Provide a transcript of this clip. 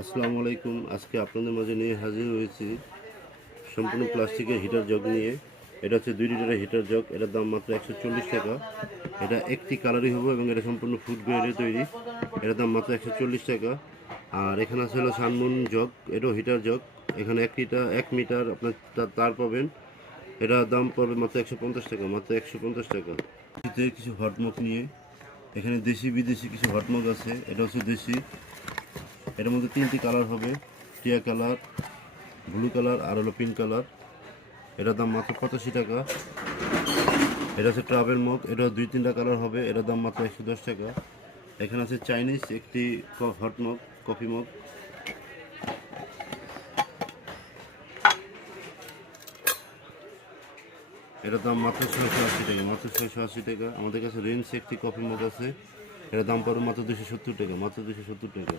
আসসালামু আলাইকুম। আজকে আপনাদের মাঝে নিয়ে হাজির হয়েছি সম্পূর্ণ প্লাস্টিকের হিটার জগ নিয়ে। এটা হচ্ছে 2 লিটারের হিটার জগ। এটার দাম মাত্র 140 টাকা। এটা একটি কালারই হবে এবং এটা সম্পূর্ণ ফুড গ্রেডে তৈরি। এটার দাম মাত্র 140 টাকা। আর এখানে আছে হলো সানমুন জগ, এটাও হিটার জগ। এখানে 1 মিটার আপনার তার পাবেন। এটার দাম পড়বে মাত্র 150 টাকা, মাত্র 150 টাকা। এতে কিছু হটমগ নিয়ে, এখানে দেশি বিদেশি কিছু হটমগ আছে। এটা হচ্ছে দেশি। এটার মধ্যে 3টি কালার হবে, টিয়া কালার, ব্লু কালার আর হলো পিঙ্ক কালার। এটার দাম মাত্র 85 টাকা। এটা হচ্ছে ট্রাভেল মগ, এটা 2-3টা কালার হবে। এটার দাম মাত্র 110 টাকা। এখানে আছে চাইনিজ একটি হট মগ, কফি মগ। এটার দাম মাত্র 680 টাকা, মাত্র 680 টাকা। আমাদের কাছে রেঞ্জ একটি কফি মগ আছে। এটার দাম পড়বে মাত্র 270 টাকা, মাত্র 270 টাকা।